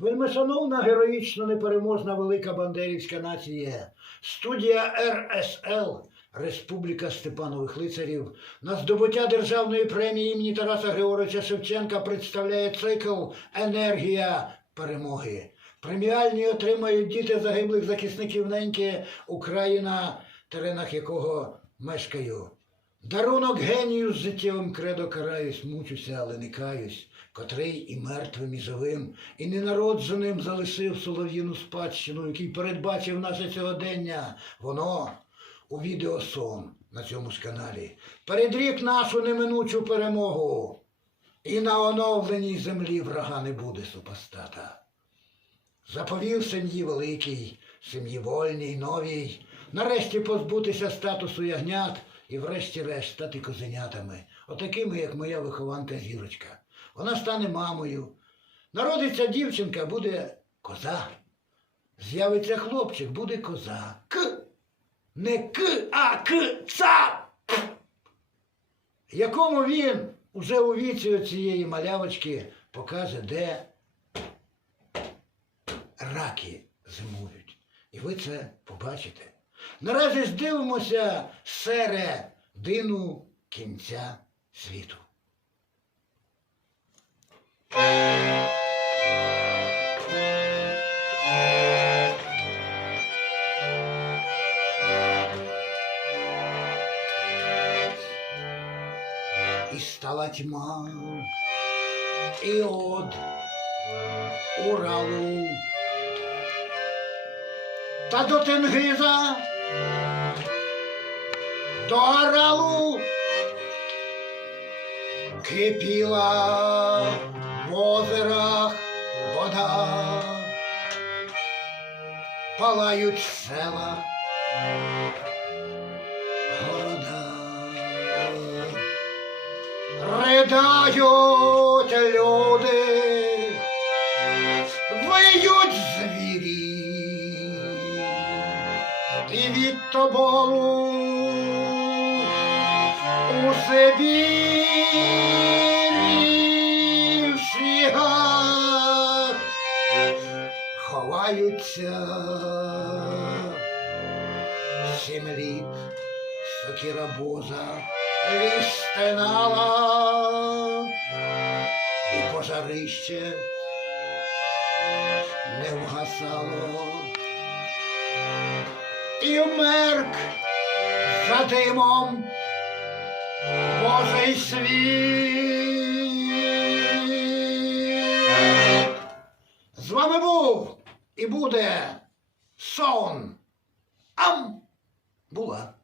Вельмишановна героїчно непереможна велика бандерівська нація, студія РСЛ Республіка Степанових лицарів на здобуття державної премії імені Тараса Григоровича Шевченка представляє цикл Енергія перемоги. Преміальні отримають діти загиблих захисників неньки, Україна, теренах якого мешкаю. Дарунок генію з життєвим кредо караюсь, мучуся, але не каюсь, котрий і мертвим, і живим, і ненародженим залишив солов'їну спадщину, який передбачив наше сьогодення. Воно у відеосон на цьому ж каналі. Передрік нашу неминучу перемогу. І на оновленій землі врага не буде супостата. Заповів сім'ї великій, сім'ї вольній, новій, нарешті позбутися статусу ягнят і врешті-решт стати козенятами, отакими, як моя вихованка зірочка. Вона стане мамою. Народиться дівчинка, буде коза. З'явиться хлопчик, буде коза. К. Не к, а к, ца. Якому він уже у віці цієї малявочки покаже, де раки зимують. І ви це побачите. Наразі ж дивимося середину кінця світу. І стала тьма, і от Уралу та до Тенгиза, до Аралу кипіла в озерах вода, палають села, ридають люди, виють звірі, і від тоболу у Сибірі в снігах ховаються сім літ сокіра боза ліс і пожарище не вгасало. І мерк за димом Божий світ. З вами був і буде сон. Ам була.